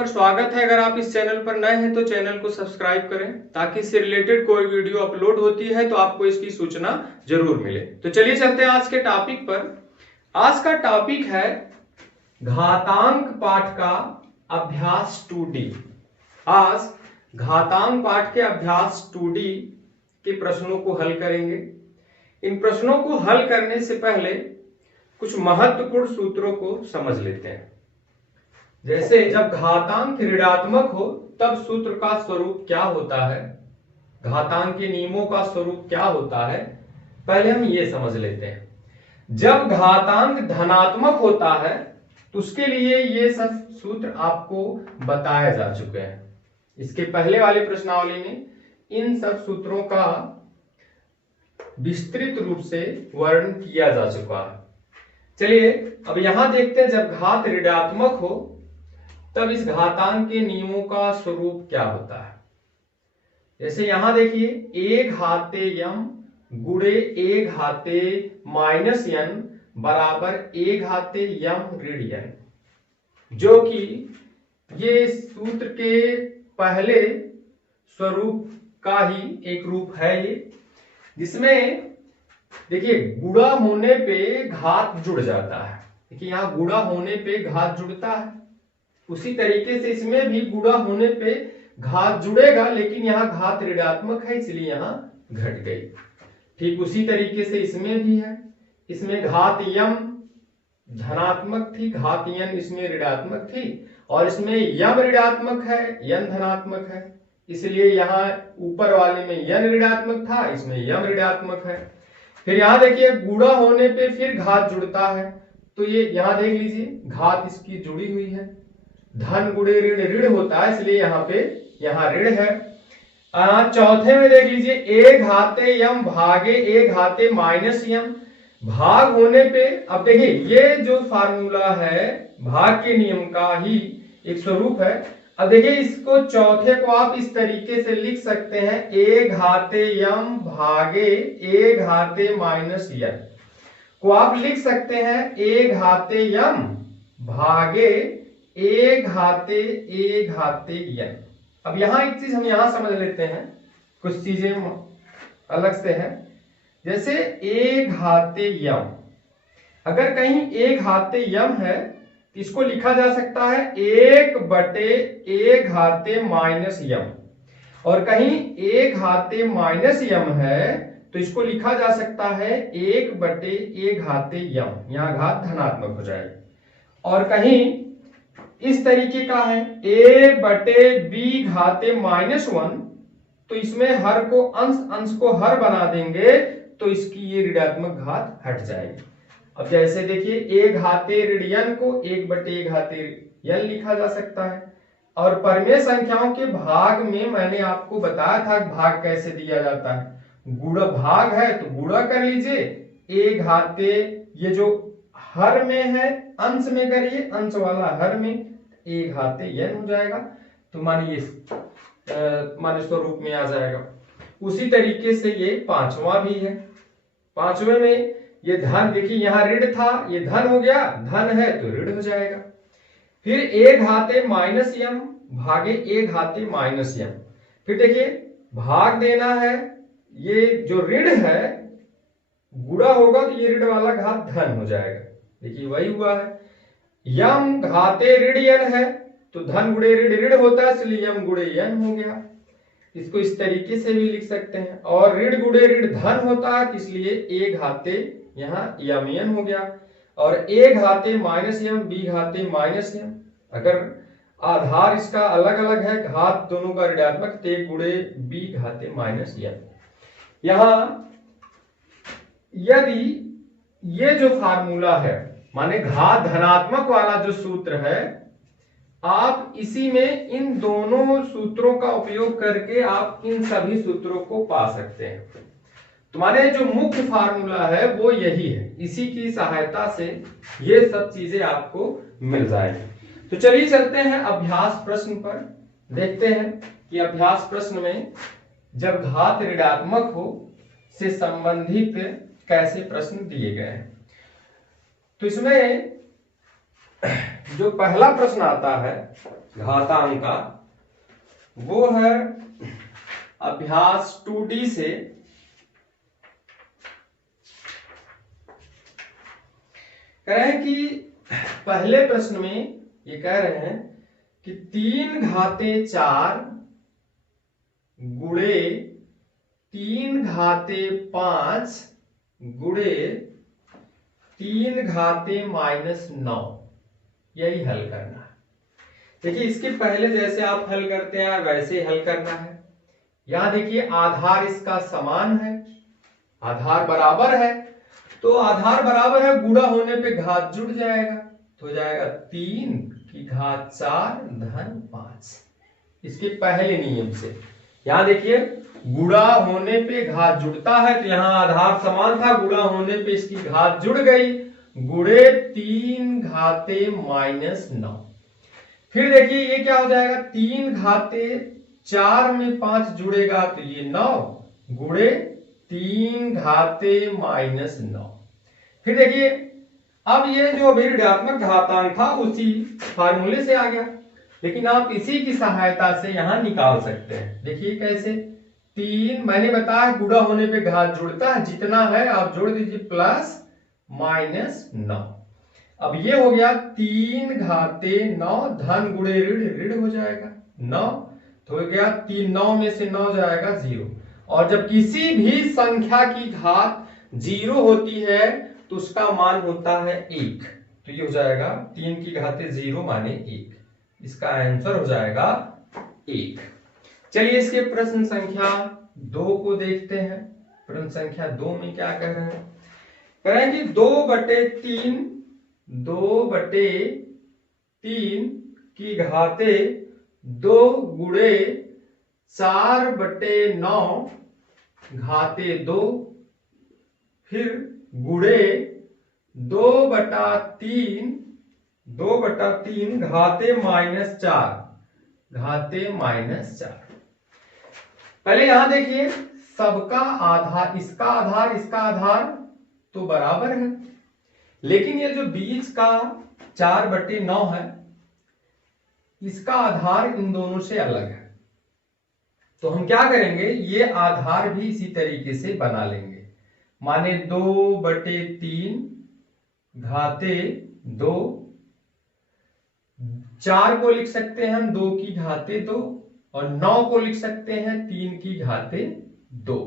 पर स्वागत है। अगर आप इस चैनल पर नए हैं तो चैनल को सब्सक्राइब करें ताकि इससे रिलेटेड कोई वीडियो अपलोड होती है तो आपको इसकी सूचना जरूर मिले। तो चलिए चलते हैं आज के टॉपिक पर। आज का टॉपिक है घातांक पाठ का अभ्यास 2D। आज घातांक पाठ के अभ्यास 2D के प्रश्नों को हल करेंगे। इन प्रश्नों को हल करने से पहले कुछ महत्वपूर्ण सूत्रों को समझ लेते हैं। जैसे जब घातांक ऋणात्मक हो तब सूत्र का स्वरूप क्या होता है, घातांक के नियमों का स्वरूप क्या होता है, पहले हम ये समझ लेते हैं। जब घातांक धनात्मक होता है तो उसके लिए ये सब सूत्र आपको बताए जा चुके हैं। इसके पहले वाली प्रश्नावली में इन सब सूत्रों का विस्तृत रूप से वर्णन किया जा चुका है। चलिए अब यहां देखते हैं, जब घात ऋणात्मक हो तब इस घातांक के नियमों का स्वरूप क्या होता है। जैसे यहां देखिए, a घाते m गुणे a घाते माइनस n बराबर a घाते m ऋण n, जो कि ये सूत्र के पहले स्वरूप का ही एक रूप है ये, जिसमें देखिए गुणा होने पे घात जुड़ जाता है। देखिए यहां गुणा होने पे घात जुड़ता है, उसी तरीके से इसमें भी गुणा होने पे घात जुड़ेगा, लेकिन यहाँ घात ऋणात्मक है इसलिए यहाँ घट गई। ठीक उसी तरीके से इसमें भी है, इसमें घात यम धनात्मक थी, घात यन इसमें ऋणात्मक थी, और इसमें यम ऋणात्मक है यन धनात्मक है, इसलिए यहाँ ऊपर वाले में यन ऋणात्मक था, इसमें यम ऋणात्मक है। फिर यहाँ देखिए गुणा होने पे फिर घात जुड़ता है, तो ये यहाँ देख लीजिए घात इसकी जुड़ी हुई है, धन गुणे ऋण ऋण होता है, इसलिए यहाँ ऋण है। चौथे में देख लीजिए a घाते यम भागे a घाते माइनस यम, भाग होने पे अब देखिए ये जो फार्मूला है भाग के नियम का ही एक स्वरूप है। अब देखिए इसको चौथे को आप इस तरीके से लिख सकते हैं, a घाते यम भागे a घाते माइनस यम को आप लिख सकते हैं a घाते यम भागे a घाते यन। अब यहां एक चीज हम यहां समझ लेते हैं, कुछ चीजें अलग से हैं। जैसे a घाते यम, अगर कहीं a घाते यम है तो इसको लिखा जा सकता है 1/a घाते माइनस यम, और कहीं a घाते माइनस यम है तो इसको लिखा जा सकता है 1/a घाते यम, यहां घात धनात्मक हो जाएगी। और कहीं इस तरीके का है a/b घाते -1, तो इसमें हर को अंश को हर बना देंगे तो इसकी ये ऋणात्मक घात हट जाएगी। अब जैसे देखिए a घाते ऋण n को 1/a घाते n लिखा जा सकता है। और परमेय संख्याओं के भाग में मैंने आपको बताया था भाग कैसे दिया जाता है, गुणा भाग है तो गुणा कर लीजिए, a घाते ये जो हर में है अंश में करिए, अंश वाला हर में a घाते n हो जाएगा, तो मानिए स्वरूप में आ जाएगा। उसी तरीके से ये पांचवा भी है, पांचवे में ये धन देखिए यहाँ ऋण था, ये धन हो गया, धन है तो ऋण हो जाएगा। फिर a घाते माइनस यम भागे a घाते माइनस यम, फिर देखिए भाग देना है, ये जो ऋण है गुणा होगा तो ये ऋण वाला घात धन हो जाएगा, देखिए वही हुआ है। यम घाते ऋण यन है तो धन गुणे ऋण ऋण होता है, इसलिए यम गुणे यन हो गया। इसको इस तरीके से भी लिख सकते हैं। और ऋण गुणे ऋण धन होता है, इसलिए a घाते यहाँ यम यन हो गया। और a घाते माइनस यम b घाते माइनस यम, अगर आधार इसका अलग अलग है, घात दोनों का ऋणात्मक, a गुणे b घाते माइनस यम। यहाँ यदि ये जो फार्मूला है माने घात धनात्मक वाला जो सूत्र है, आप इसी में इन दोनों सूत्रों का उपयोग करके आप इन सभी सूत्रों को पा सकते हैं। तुम्हारे जो मुख्य फार्मूला है वो यही है, इसी की सहायता से ये सब चीजें आपको मिल जाएगी। तो चलिए चलते हैं अभ्यास प्रश्न पर, देखते हैं कि अभ्यास प्रश्न में जब घात ऋणात्मक हो से संबंधित कैसे प्रश्न दिए गए हैं। तो इसमें जो पहला प्रश्न आता है घातांक का, वो है अभ्यास 2D से। कह रहे हैं कि पहले प्रश्न में ये कह रहे हैं कि 3⁴ गुणे 3⁵ गुणे 3⁻⁹ यही हल करना है। देखिए इसके पहले जैसे आप हल करते हैं वैसे ही हल करना है। यहां देखिए आधार इसका समान है, आधार बराबर है, तो आधार बराबर है, गुणा होने पे घात जुड़ जाएगा, तो हो जाएगा 3⁴ धन 5। इसके पहले नियम से यहां देखिए गुणा होने पे घात जुड़ता है, तो यहां आधार समान था, गुणा होने पे इसकी घात जुड़ गई, गुणे 3⁻⁹। फिर देखिए ये क्या हो जाएगा, 3⁴ में 5 जुड़ेगा तो ये 9 गुणे 3⁻⁹। फिर देखिए अब ये जो अभी ऋणात्मक घातांक था उसी फार्मूले से आ गया, लेकिन आप इसी की सहायता से यहां निकाल सकते हैं। देखिए कैसे, 3 मैंने बताया गुणा होने पे घात जुड़ता है, जितना है आप जोड़ दीजिए प्लस माइनस 9। अब ये हो गया 3⁻⁹ धन गुणे ऋण, ऋण हो जाएगा 9, तो हो गया 9 में से 9 जाएगा 0। और जब किसी भी संख्या की घात 0 होती है तो उसका मान होता है 1, तो ये हो जाएगा 3⁵0 माने 1, इसका आंसर हो जाएगा 1। चलिए इसके प्रश्न संख्या 2 को देखते हैं। प्रश्न संख्या 2 में क्या कह रहे हैं, कह रहे हैं कि 2/3 की घाते 2 गुणे 4/9 घाते 2, फिर गुणे 2/3 घाते -4। पहले यहां देखिए सबका आधार, इसका आधार तो बराबर है, लेकिन ये जो बीच का 4/9 है इसका आधार इन दोनों से अलग है, तो हम क्या करेंगे, ये आधार भी इसी तरीके से बना लेंगे। माने 2/3 घाते 2, 4 को लिख सकते हैं हम 2 की घाते 2, और 9 को लिख सकते हैं 3 की घाते 2,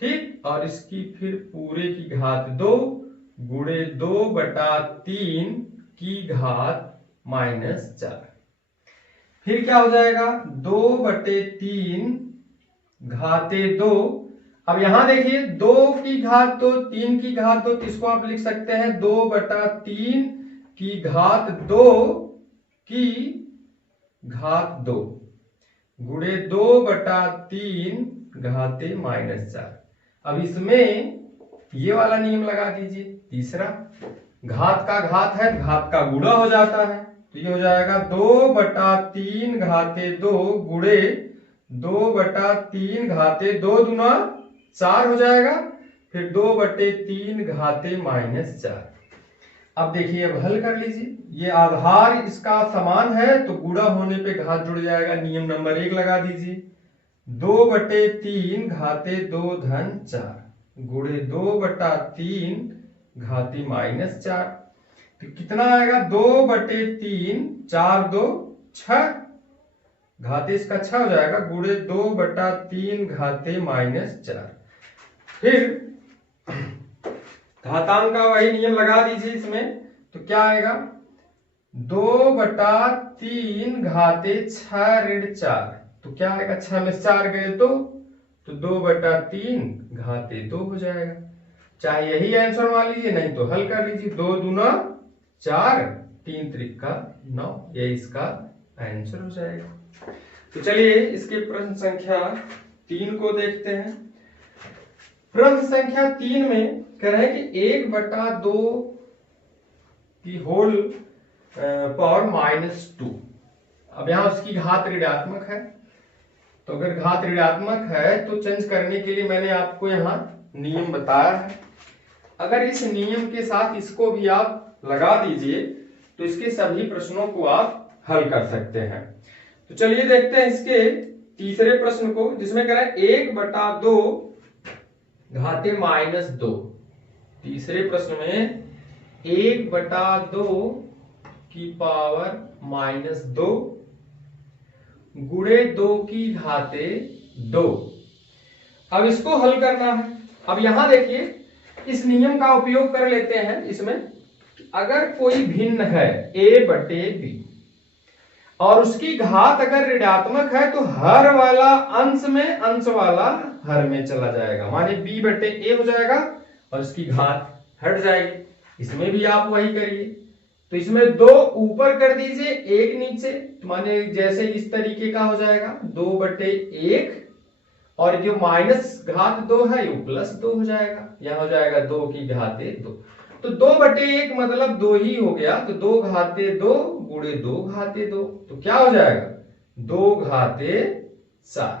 ठीक। और इसकी फिर पूरे की घात 2 गुणे 2/3 की घात -4। फिर क्या हो जाएगा 2/3 घाते 2। अब यहां देखिए 2 की घात 2, 3 की घात 2, इसको आप लिख सकते हैं 2/3 की घात 2 की घात 2 गुणे 2/3 घाते -4। अब इसमें ये वाला नियम लगा दीजिए, तीसरा, घात का घात है, घात का गुणा हो जाता है, तो ये हो जाएगा 2/3 घाते 2 गुणे 2/3 घाते 2 दूना 4 हो जाएगा, फिर 2/3 घाते -4। अब देखिए अब हल कर लीजिए, ये आधार इसका समान है तो गुणा होने पे घात जुड़ जाएगा, नियम नंबर 1 लगा दीजिए, 2/3 घाते 2 धन 4 गुणे 2/3 घाती -4, तो कितना आएगा 2/3, 4 2 6, घाते इसका 6 हो जाएगा, गुणे 2/3 घाते -4। फिर घातांक का वही नियम लगा दीजिए इसमें, तो क्या आएगा 2/3 घाते 6 ऋण 4, तो क्या आएगा 6 में 4 गए तो 2/3 घाते 2 हो जाएगा। चाहे यही आंसर मान लीजिए, नहीं तो हल कर लीजिए, 2 दूना 4, 3 त्रिका 9, ये इसका आंसर हो जाएगा। तो चलिए इसके प्रश्न संख्या 3 को देखते हैं। प्रश्न संख्या 3 में कह रहे हैं कि 1/2 की होल पावर -2। अब यहां उसकी घात ऋणात्मक है, तो अगर घात ऋणात्मक है तो चेंज करने के लिए मैंने आपको यहां नियम बताया है। अगर इस नियम के साथ इसको भी आप लगा दीजिए तो इसके सभी प्रश्नों को आप हल कर सकते हैं। तो चलिए देखते हैं इसके तीसरे प्रश्न को, जिसमें कह रहा है 1/2 घाते -2। तीसरे प्रश्न में 1/2 की पावर -2 गुणे 2 की घाते 2। अब इसको हल करना है। अब यहां देखिए इस नियम का उपयोग कर लेते हैं इसमें। अगर कोई भिन्न है a/b और उसकी घात अगर ऋणात्मक है तो हर वाला अंश में, अंश वाला हर में चला जाएगा, माने b/a हो जाएगा और उसकी घात हट जाएगी। इसमें भी आप वही करिए। तो इसमें 2 ऊपर कर दीजिए, 1 नीचे, माने जैसे इस तरीके का हो जाएगा 2/1 और जो माइनस घात 2 है वो +2 हो जाएगा। यह हो जाएगा 2 की घाते 2। तो 2/1 मतलब 2 ही हो गया। तो 2 घाते 2 गुणे 2 घाते 2, तो क्या हो जाएगा 2 घाते 4।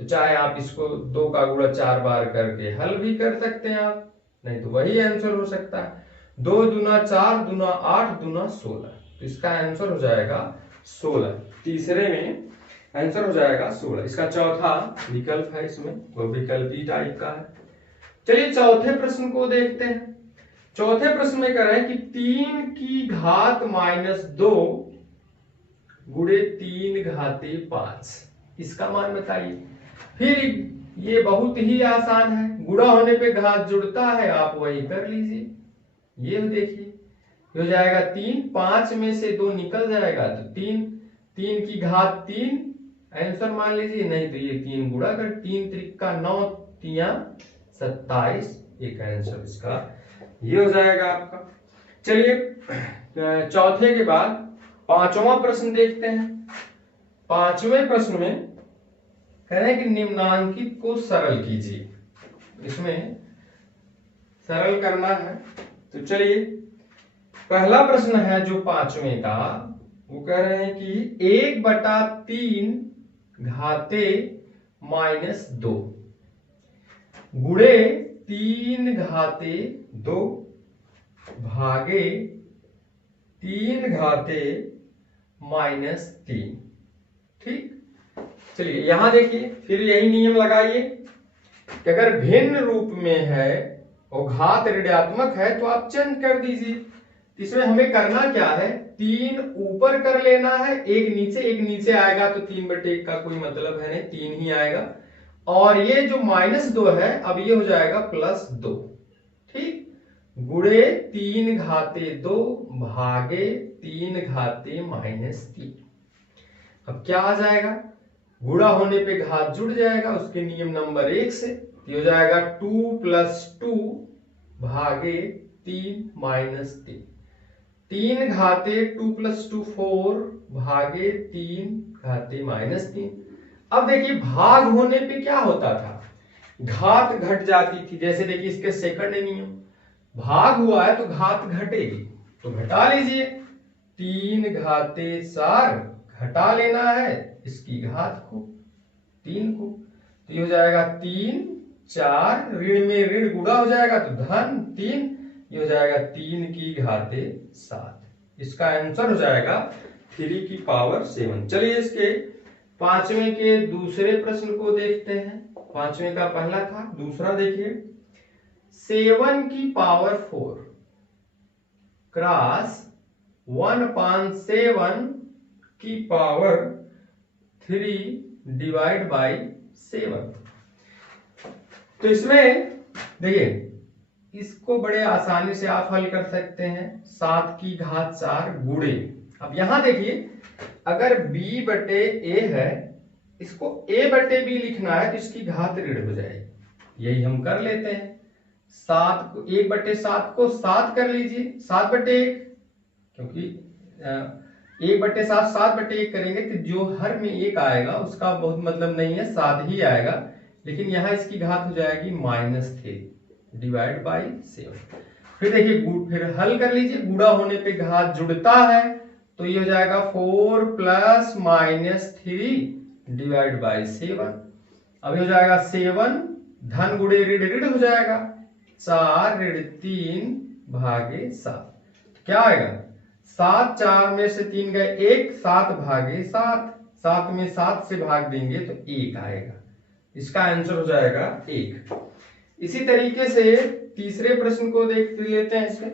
तो चाहे आप इसको 2 का गुणा 4 बार करके हल भी कर सकते हैं आप, नहीं तो वही आंसर हो सकता है। 2 दूना 4 दूना 8 दूना 16। तो इसका आंसर हो जाएगा 16। तीसरे में आंसर हो जाएगा 16। इसका चौथा विकल्प है, इसमें वो विकल्पी टाइप का है। चलिए चौथे प्रश्न को देखते हैं। चौथे प्रश्न में कह रहे हैं कि 3 की घात -2 गुणे 3 घाते 5, इसका मान बताइए। फिर ये बहुत ही आसान है, गुणा होने पे घात जुड़ता है, आप वही कर लीजिए। ये देखिए हो जाएगा 3, 5 में से 2 निकल जाएगा तो 3 की घात 3 आंसर मान लीजिए, नहीं तो ये 3 गुणा कर 3 त्रिका 9 तिया 27, एक आंसर इसका ये हो जाएगा आपका। चलिए चौथे के बाद पांचवा प्रश्न देखते हैं। पांचवें प्रश्न में कह रहे हैं कि निम्नांकित को सरल कीजिए। इसमें सरल करना है। तो चलिए पहला प्रश्न है जो पांचवें का, वो कह रहे हैं कि 1/3 घाते -2 गुणे 3 घाते 2 भागे 3 घाते -3। ठीक, चलिए यहां देखिए फिर यही नियम लगाइए कि अगर भिन्न रूप में है और घात ऋणात्मक है तो आप चेंज कर दीजिए। इसमें हमें करना क्या है, 3 ऊपर कर लेना है, एक नीचे आएगा तो 3/1 का कोई मतलब है नहीं, 3 ही आएगा। और ये जो -2 है अब ये हो जाएगा +2। ठीक, गुणे 3 घाते 2 भागे 3 घाते -3। अब क्या आ जाएगा, गुणा होने पे घात जुड़ जाएगा उसके नियम नंबर 1 से। ये हो जाएगा 2 + 2 भागे 3 -3। 3 घाते 2 + 2 4 भागे 3 घाते -3। अब देखिए भाग होने पे क्या होता था, घात घट जाती थी। जैसे देखिए इसके सेकंड नियम, भाग हुआ है तो घात घटेगी, तो घटा लीजिए। 3 घाते 4 घटा लेना है इसकी घात को 3 को, तो ये हो जाएगा 3 4 ऋण में ऋण गुणा हो जाएगा तो धन 3, ये हो जाएगा 3 की घाते 7। इसका आंसर हो जाएगा 3 की पावर 7। चलिए इसके पांचवें के दूसरे प्रश्न को देखते हैं। पांचवें का पहला था, दूसरा देखिए 7 की पावर 4 क्रॉस 1/7 की पावर 3 डिवाइड बाई 7। तो इसमें देखिए इसको बड़े आसानी से आप हल कर सकते हैं। 7 की घात 4 गुणे, अब यहां देखिए अगर b/a है, इसको a/b लिखना है तो इसकी घात ऋण हो जाएगी। यही हम कर लेते हैं। 7 को 1/7 को 7 कर लीजिए, 7/1, क्योंकि 1/7 7/1 करेंगे तो जो हर में 1 आएगा उसका बहुत मतलब नहीं है, 7 ही आएगा। लेकिन यहां इसकी घात हो जाएगी -3 डिवाइड बाई 7। फिर देखिए फिर हल कर लीजिए, गुणा होने पे घात जुड़ता है तो ये हो जाएगा 4 + -3 डिवाइड बाई 7। अब हो जाएगा 7 धन गुणे ऋण ऋण हो जाएगा, 4 ऋण 3 भागे 7। क्या आएगा 7 4 में से 3 गए 1, 7 भागे 7, 7 में 7 से भाग देंगे तो 1 आएगा। इसका आंसर हो जाएगा 1। इसी तरीके से तीसरे प्रश्न को देख लेते हैं। इसमें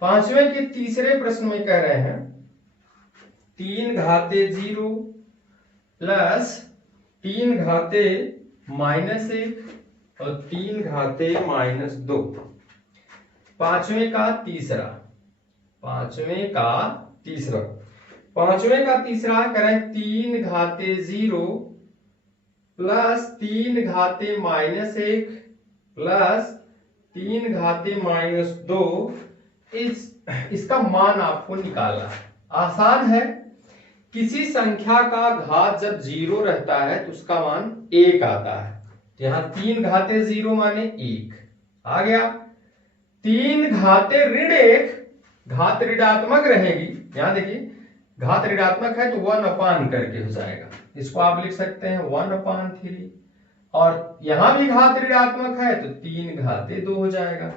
पांचवें के तीसरे प्रश्न में कह रहे हैं 3 घाते 0 प्लस 3 घाते -1 और 3 घाते -2। पांचवें का तीसरा करें 3 घाते 0 प्लस 3 घाते -1 प्लस 3 घाते -2। इसका मान आपको निकालना है। आसान है। किसी संख्या का घात जब 0 रहता है तो उसका मान 1 आता है। तो यहां 3 घाते 0 माने 1 आ गया। 3 घाते ऋण 1, घात ऋणात्मक रहेगी। यहां देखिए घात ऋणात्मक है तो 1/, करके हो जाएगा। इसको आप लिख सकते हैं 1/3। और यहां भी घात ऋणात्मक है तो 3 घाते 2 हो जाएगा।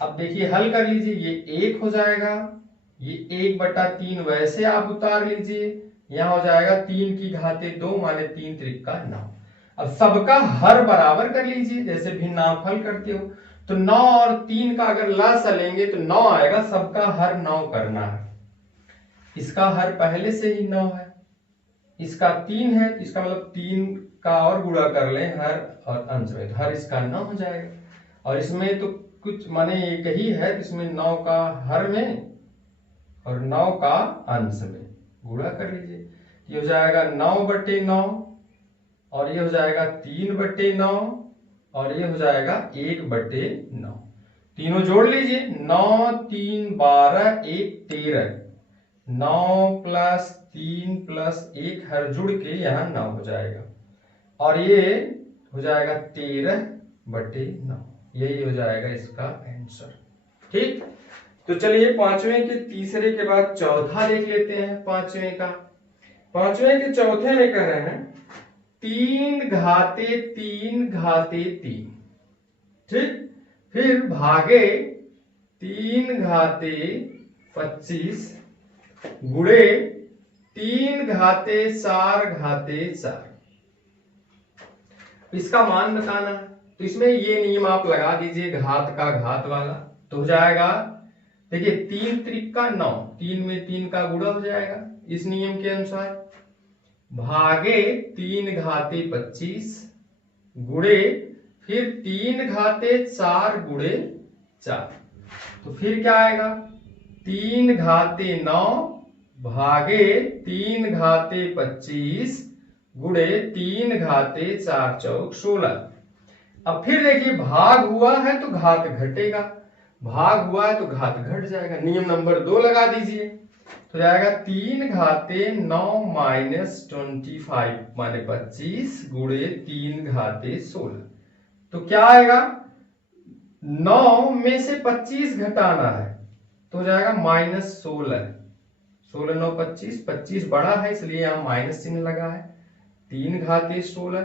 अब देखिए हल कर लीजिए, ये 1 हो जाएगा, ये 1/3 वैसे आप उतार लीजिए, यहां हो जाएगा 3 की घाते 2 माने 3 त्रिक का 9। अब सबका हर बराबर कर लीजिए, जैसे भिन्नाफल करते हो। तो 9 और 3 का अगर लसा लेंगे तो 9 आएगा। सबका हर 9 करना है। इसका हर पहले से ही 9 है, इसका 3 है, इसका मतलब 3 का और गुणा कर लें हर और अंश में, तो हर इसका 9 हो जाएगा। और इसमें तो कुछ माने एक ही है, इसमें 9 का हर में और 9 का अंश में गुणा कर लीजिए। ये हो जाएगा 9/9 और ये हो जाएगा 3/9 और ये हो जाएगा 1/9। तीनों जोड़ लीजिए, 9 3 12 1 13। 9 प्लस 3 प्लस 1 हर जुड़ के यहाँ 9 हो जाएगा और ये हो जाएगा 13/9। यही हो जाएगा इसका आंसर। ठीक, तो चलिए पांचवें के तीसरे के बाद चौथा देख लेते हैं। पांचवें के चौथे में कह रहे हैं 3 घाते 3 घाते 3। ठीक, फिर भागे 3 घाते 25 गुणे 3 घाते 4 घाते 4। इसका मान बताना है। तो इसमें ये नियम आप लगा दीजिए, घात का घात वाला। तो हो जाएगा, देखिए 3 त्रिक का 9, 3 में 3 का गुणा हो जाएगा इस नियम के अनुसार, भागे 3 घाते 25 गुणे फिर 3 घाते 4 गुणे 4। तो फिर क्या आएगा, 3 घाते 9 भागे 3 घाते 25 गुणे 3 घाते 4 चौक 16। अब फिर देखिए भाग हुआ है तो घात घटेगा, भाग हुआ है तो घात घट जाएगा। नियम नंबर 2 लगा दीजिए, तो जाएगा 3 घाते 9 - 25 माने 25 गुणे 3 घाते 16। तो क्या आएगा, 9 में से 25 घटाना है तो हो जाएगा -16। 16 9 25, 25 बड़ा है इसलिए यहाँ माइनस चिन्ह लगा है। 3 घाते 16,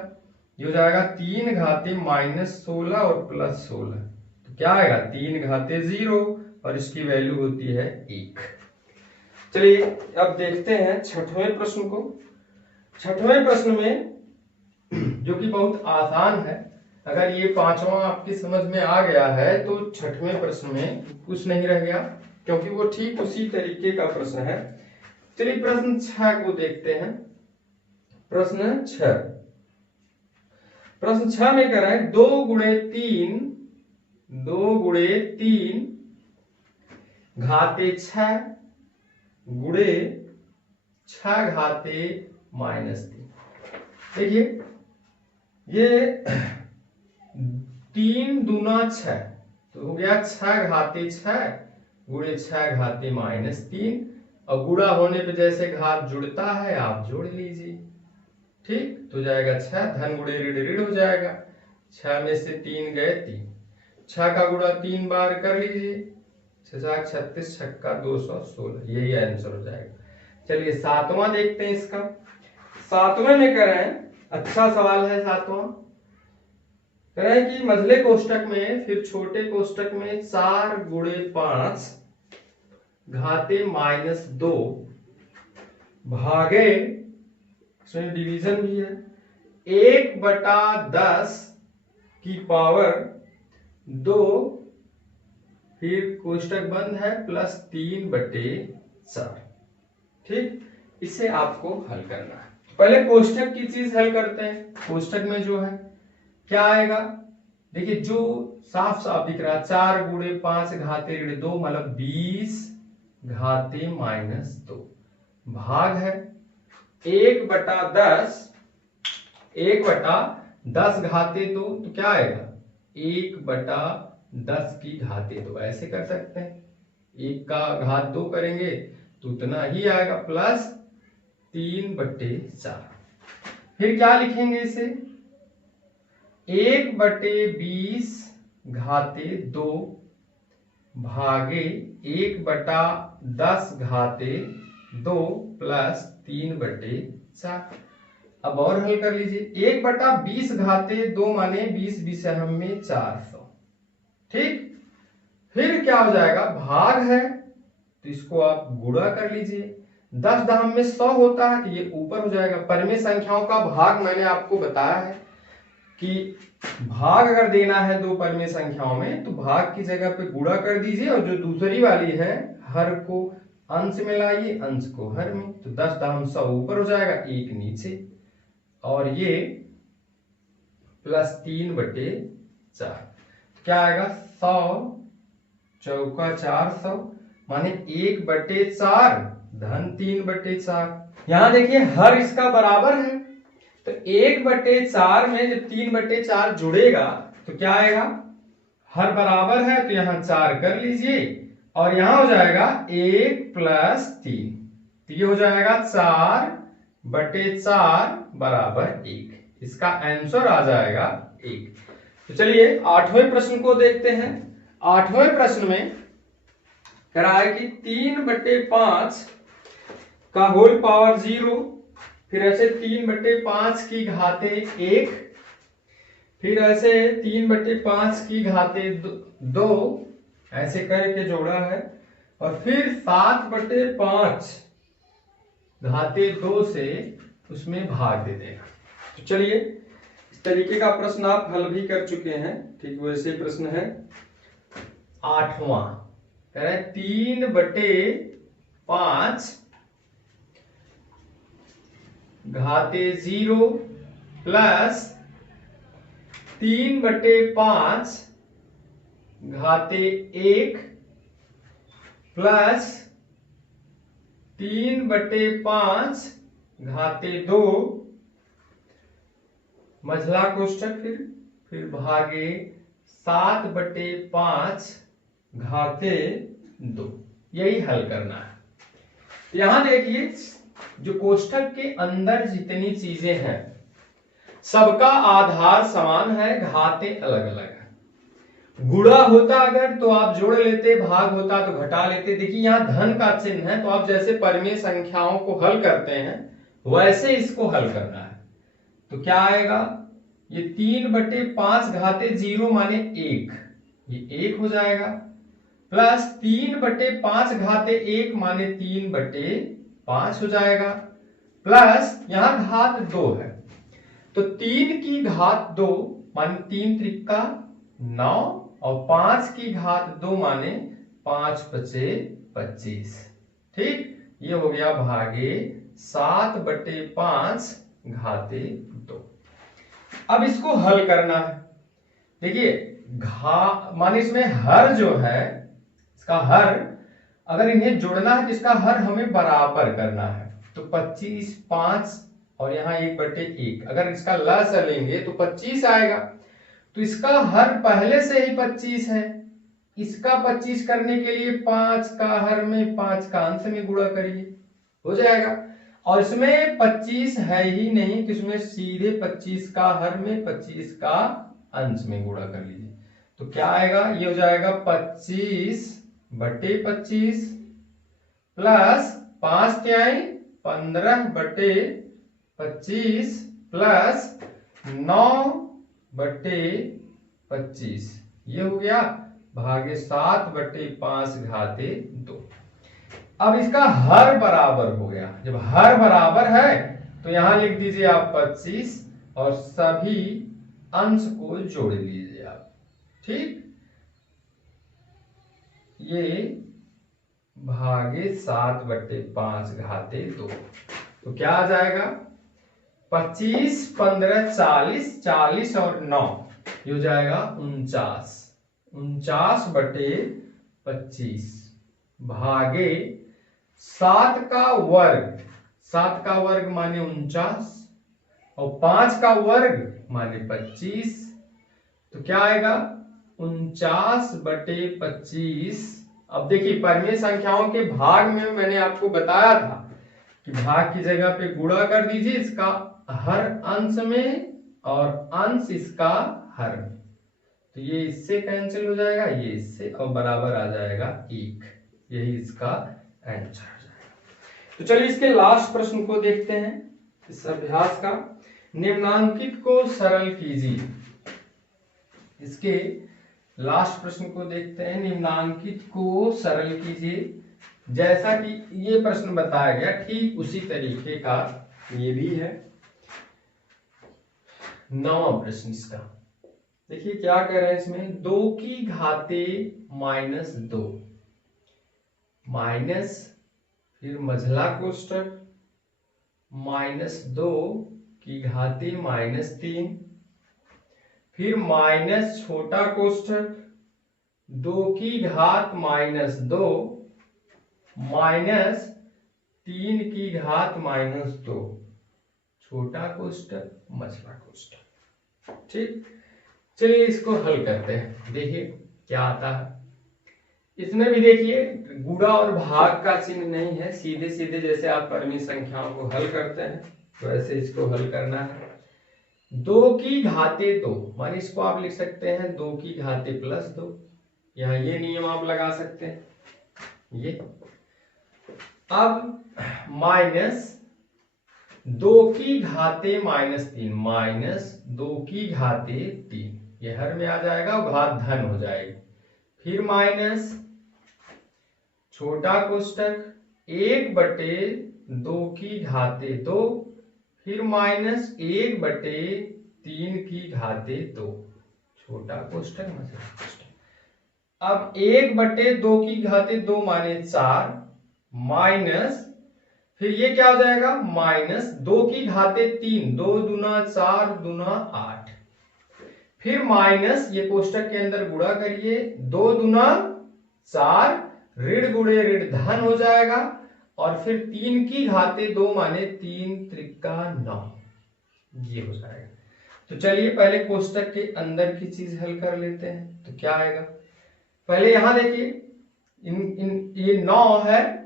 ये हो जाएगा 3 घाते -16 और +16। तो क्या आएगा, 3 घाते 0 और इसकी वैल्यू होती है 1। चलिए अब देखते हैं छठवें प्रश्न को। छठवें प्रश्न में जो कि बहुत आसान है, अगर ये पांचवा आपकी समझ में आ गया है तो छठवें प्रश्न में कुछ नहीं रह गया, क्योंकि वो ठीक उसी तरीके का प्रश्न है। चलिए प्रश्न 6 को देखते हैं। प्रश्न 6 में कह रहे हैं 2 गुणे 3 घाते 6 गुणे 6 घाते -3। देखिए ये 3 दूना 6 तो हो गया 6 घाते 6 गुणे 6 घाते -3। और गुणा होने पे जैसे घात जुड़ता है आप जोड़ लीजिए। ठीक, तो जाएगा 6, धन गुणे ऋण ऋण हो जाएगा। 6 में से 3 गए 3, 6 का गुणा 3 बार कर लीजिए, 6 36 छक्का 216, यही आंसर हो जाएगा। चलिए सातवां देखते हैं इसका। सातवें में कह रहे हैं, अच्छा सवाल है सातवां, कह रहे हैं कि मझले कोष्टक में फिर छोटे कोष्टक में 4 गुणे 5 घाते -2 भागे, इसमें डिवीजन भी है, 1/10 की पावर 2, फिर कोष्टक बंद है, प्लस 3/4। ठीक, इसे आपको हल करना है। पहले कोष्टक की चीज हल करते हैं। कोष्टक में जो है क्या आएगा, देखिए जो साफ साफ दिख रहा है, 4 गुणे 5 घाते ऋण 2 मतलब 20 घाते -2 भाग है 1/10, 1/10 घाते 2 तो क्या आएगा 1/10 की घाते 2, ऐसे कर सकते हैं। 1 का घात 2 करेंगे तो उतना ही आएगा, प्लस 3/4। फिर क्या लिखेंगे इसे, 1/20 घाते 2 भागे 1/10 घाते 2 प्लस 3/4। अब और हल कर लीजिए, 1/20 घाते 2 माने 20 विषम में 400। ठीक, फिर क्या हो जाएगा, भाग है तो इसको आप गुणा कर लीजिए, 10 दशम में 100 होता है तो ये ऊपर हो जाएगा। परिमेय संख्याओं का भाग मैंने आपको बताया है कि भाग अगर देना है दो परिमेय संख्याओं में तो भाग की जगह पे गुणा कर दीजिए, और जो दूसरी वाली है हर को अंश में लाइए, अंश को हर में, तो 10 दशम 100 ऊपर हो जाएगा, 1 नीचे, और ये प्लस 3/4 क्या आएगा 100 चौका 400 माने 1/4 धन 3/4। यहां देखिए हर इसका बराबर है तो 1/4 में जब 3/4 जुड़ेगा तो क्या आएगा, हर बराबर है तो यहां 4 कर लीजिए, और यहां हो जाएगा 1 प्लस 3, तो ये हो जाएगा 4/4 बराबर 1। इसका आंसर आ जाएगा 1। तो चलिए 8वें प्रश्न को देखते हैं। 8वें प्रश्न में कह रहा है कि 3/5 का होल पावर 0, फिर ऐसे 3/5 की घाते 1, फिर ऐसे 3/5 की घाते 2, ऐसे करके जोड़ा है, और फिर 7/5 घाते 2 से उसमें भाग दे देगा। तो चलिए इस तरीके का प्रश्न आप हल भी कर चुके हैं। ठीक वैसे प्रश्न है 8वां, कह रहा है 3/5 घाते 0 प्लस 3/5 घाते 1 प्लस 3/5 घाते 2 मझला कोष्टक, फिर भागे 7/5 घाते 2। यही हल करना है। यहां देखिए जो कोष्टक के अंदर जितनी चीजें हैं सबका आधार समान है, घाते अलग अलग है। गुणा होता अगर तो आप जोड़ लेते, भाग होता तो घटा लेते। देखिए यहाँ धन का चिन्ह है तो आप जैसे परिमेय संख्याओं को हल करते हैं वैसे इसको हल करना है। तो क्या आएगा, ये 3/5 घाते 0 माने 1, ये 1 हो जाएगा, प्लस 3/5 घाते 1 माने 3/5 हो जाएगा, प्लस यहां घात 2 है तो 3 की घात 2 माने 3 त्रिका 9, और 5 की घात 2 माने 5×5=25। ठीक, ये हो गया भागे 7/5 घाते 2। अब इसको हल करना है। देखिए माने इसमें हर जो है, इसका हर अगर इन्हें जोड़ना है तो इसका हर हमें बराबर करना है। तो 25 5 और यहाँ 1/1, अगर इसका लसा लेंगे तो 25 आएगा। तो इसका हर पहले से ही 25 है, इसका 25 करने के लिए 5 का हर में 5 का अंश में गुणा करिए, हो जाएगा। और इसमें 25 है ही नहीं तो इसमें सीधे 25 का हर में 25 का अंश में गुणा कर लीजिए। तो क्या आएगा, ये हो जाएगा 25/25 प्लस 5 त्याई 15/25 प्लस 9/25 25, ये हो गया भागे 7/5 घाते 2। अब इसका हर बराबर हो गया। जब हर बराबर है तो यहां लिख दीजिए आप 25 और सभी अंश को जोड़ लीजिए आप। ठीक, ये भागे 7/5 घाते 2, तो क्या आ जाएगा 25, 15, 40, 40 और 9, ये हो जाएगा 49, 49/25 भागे 7 का वर्ग, 7 का वर्ग माने 49 और 5 का वर्ग माने 25, तो क्या आएगा 49/25। अब देखिए परिमेय संख्याओं के भाग में मैंने आपको बताया था कि भाग की जगह पे गुणा कर दीजिए इसका हर अंश में और अंश इसका हर में, तो ये इससे कैंसिल हो जाएगा, ये इससे, और बराबर आ जाएगा 1। यही इसका आंसर आ जाएगा। तो चलिए इसके लास्ट प्रश्न को देखते हैं इस अभ्यास का। निम्नांकित को सरल कीजिए। इसके लास्ट प्रश्न को देखते हैं। निम्नांकित को सरल कीजिए। जैसा कि ये प्रश्न बताया गया ठीक उसी तरीके का ये भी है। 9वां प्रश्न इसका देखिए क्या कह रहे हैं इसमें, 2 की घाते -2 माइनस, फिर मझला कोष्टक -2 की घाते -3, फिर माइनस छोटा कोष्टक 2 की घात -2 माइनस 3 की घात -2, छोटा कोष्टक मझला कोष्टक। ठीक, चलिए इसको हल करते हैं, देखिए क्या आता है। इसमें भी देखिए गुणा और भाग का चिन्ह नहीं है, सीधे सीधे जैसे आप परिमेय संख्याओं को हल करते हैं वैसे इसको हल करना है। 2 की घाते 2 मान इसको आप लिख सकते हैं 2 की घाते +2, यहाँ ये नियम आप लगा सकते हैं ये। अब माइनस 2 की घाते -3 माइनस 2 की घाते 3, ये हर में आ जाएगा और घात धन हो जाएगी। फिर माइनस छोटा कोष्टक 1/2 की घाते 2, फिर माइनस 1/3 की घाते 2, छोटा कोष्टक मझला कोष्टक। अब 1/2 की घाते 2 माने 4 माइनस, फिर ये क्या हो जाएगा -2 की घाते 3, 2 दूना 4 दूना 8, फिर माइनस ये कोष्टक के अंदर गुणा करिए 2 दूना 4, ऋण गुणे ऋण धन हो जाएगा, और फिर 3 की घाते 2 माने 3 त्रिका 9, ये हो जाएगा। तो चलिए पहले कोष्टक के अंदर की चीज हल कर लेते हैं। तो क्या आएगा, पहले यहां देखिए ये 9 है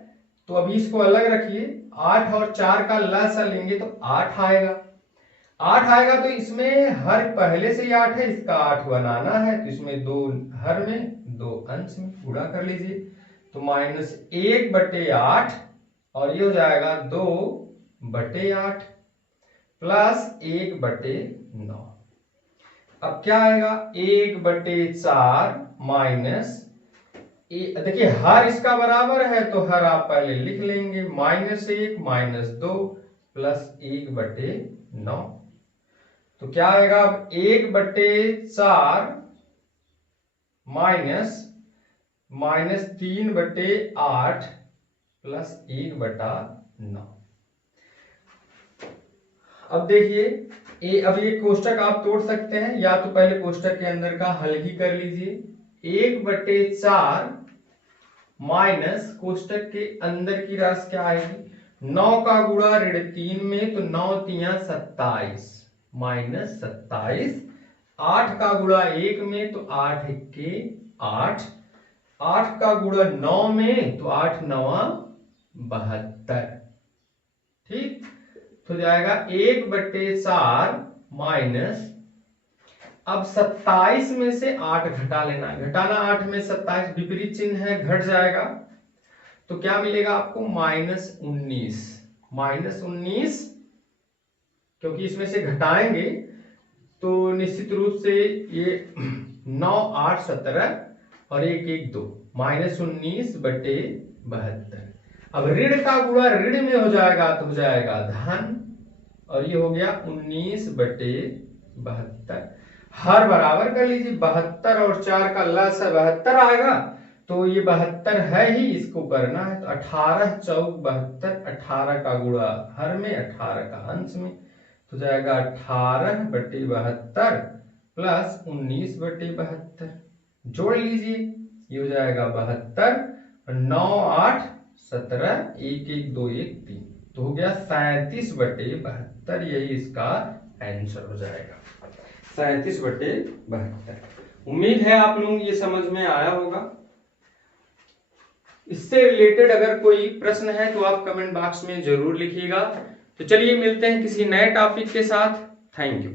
तो अभी इसको अलग रखिए, 8 और 4 का लसा लेंगे तो 8 आएगा। 8 आएगा तो इसमें हर पहले से ही 8 है, इसका 8 बनाना है तो इसमें 2 हर में 2 अंश में गुणा कर लीजिए, तो -1/8 और ये हो जाएगा 2/8 प्लस 1/9। अब क्या आएगा 1/4 माइनस, देखिए हर इसका बराबर है तो हर आप पहले लिख लेंगे, -1 -2 प्लस 1/9। तो क्या आएगा अब 1/4 माइनस -3/8 प्लस 1/9। अब देखिए अब ये कोष्टक आप तोड़ सकते हैं, या तो पहले कोष्टक के अंदर का हल ही कर लीजिए। 1/4 माइनस कोष्टक के अंदर की राशि क्या आएगी, 9 का गुणा ऋण 3 में तो 9 3 27 माइनस 27, 8 का गुणा 1 में तो 8 1 8, 8 का गुणा 9 में तो 8 9 72। ठीक, तो जाएगा 1/4 माइनस, अब 27 में से 8 घटा लेना, घटाना 8 में 27 विपरीत चिन्ह है घट जाएगा, तो क्या मिलेगा आपको -19, -19, क्योंकि इसमें से घटाएंगे तो निश्चित रूप से ये 9 8 17 और 1 1 2 -19/72। अब ऋण का गुणा ऋण में हो जाएगा तो हो जाएगा धन, और ये हो गया 19/72। हर बराबर कर लीजिए, 72 और 4 का लसा 72 आएगा, तो ये 72 है ही, इसको करना है तो 18 चौक 72, 18 का गुणा हर में 18 का अंश में, तो जाएगा 18/72 प्लस 19/72, जोड़ लीजिए, ये हो जाएगा 72, 9 8 17 1 1 2 1 3, तो हो गया 37/72। यही इसका आंसर हो जाएगा 37/72। उम्मीद है आप लोग ये समझ में आया होगा। इससे रिलेटेड अगर कोई प्रश्न है तो आप कमेंट बॉक्स में जरूर लिखिएगा। तो चलिए मिलते हैं किसी नए टॉपिक के साथ। Thank you.